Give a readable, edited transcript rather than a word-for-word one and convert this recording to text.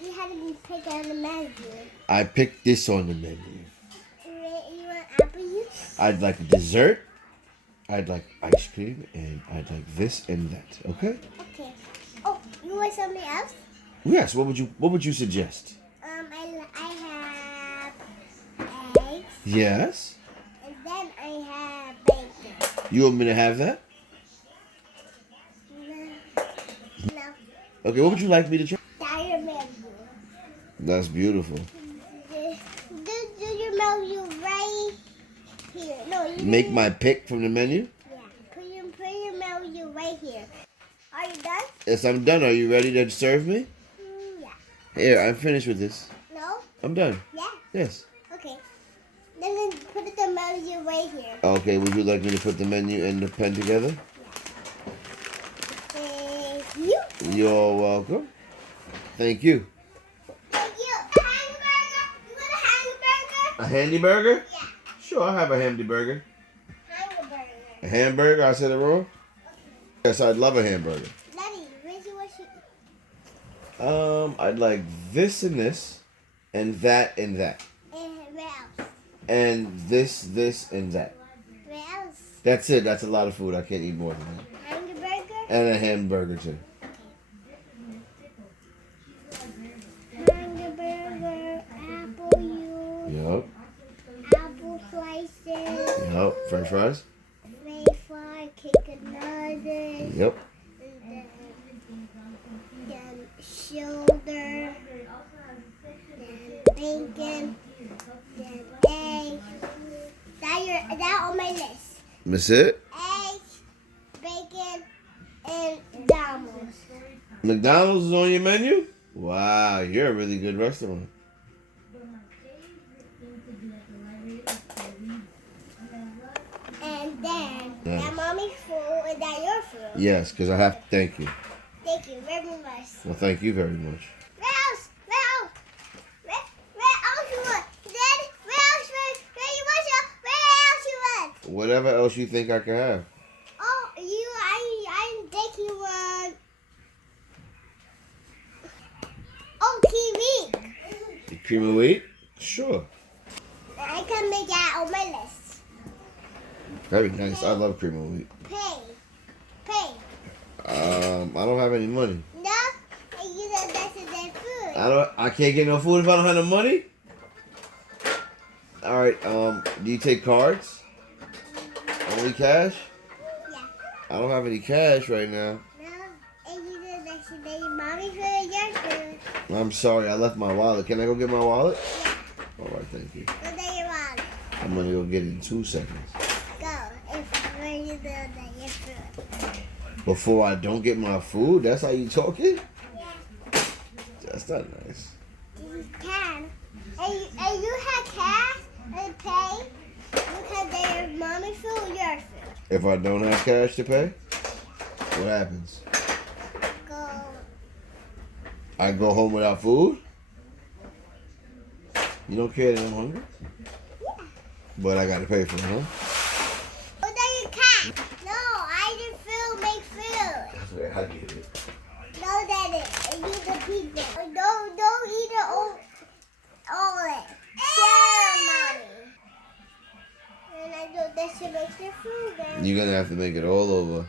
You had to pick on the menu. I picked this on the menu. You want apple juice? I'd like a dessert. I'd like ice cream, and I'd like this and that. Okay? Okay. Oh, you want something else? Yes. What would you suggest? I have eggs. Yes. And then I have bacon. You want me to have that? No. Okay. What would you like me to try? Dire menu. That's beautiful. Do your menu right here. No, you Make my pick from the menu. Yeah. Put your menu right here. Are you done? Yes, I'm done. Are you ready to serve me? Yeah. Here, I'm finished with this. No? I'm done. Yeah? Yes. Okay. Then put the menu right here. Okay. Would you like me to put the menu and the pen together? Yeah. Thank you. You're welcome. Thank you. Thank you. A hamburger? You want a hamburger? A handy burger? Yeah. Sure, I'll have a handy burger. Hamburger. A hamburger? I said it wrong? Yes, I'd love a hamburger. Daddy, where's your what you eat? I'd like this and this, and that and that. And where else? And this and that. Where else? That's it. That's a lot of food. I can't eat more than that. Hamburger? And a hamburger too. Hamburger, apple juice, Yup. apple slices, Yup. French fries? fry, chicken nuggets, Yep. and then shoulder, then bacon, then egg. That on my list. That's it? Eggs, bacon, and McDonald's. McDonald's is on your menu? Wow, you're a really good restaurant. And then Nice. that mommy's food and that your food. Yes, because I have to thank you. Thank you very much. Well, thank you very much. Where else? Where else? Where else you want? Daddy, where else? Where you want? Where else you want? Whatever else you think I can have. Oh, I think you want. Oh, TV. The cream of wheat? Sure. I can make that on my list. Very nice. I love cream of wheat. Pay. I don't have any money. No, and you said that's their food. I can't get no food if I don't have no money? Alright, do you take cards? Only cash? Yeah. I don't have any cash right now. No, and you said that's their mommy's food and your food. I'm sorry, I left my wallet. Can I go get my wallet? Yeah. Alright, thank you. Go to your wallet. I'm gonna go get it in 2 seconds. Go. Where you do that your food. Before I don't get my food? That's how you talking? Yeah. That's not nice. You can. And you have cash and pay because they're mommy's food or your food. If I don't have cash to pay, what happens? Go. I go home without food? You don't care that I'm hungry? Yeah. But I gotta pay for it, huh? Go to your cat. No, I did food make food. That's where I get it. No, Daddy. And you the pizza. Don't eat it all it. Share, Mommy. And I do that should make your food then. You're gonna have to make it all over.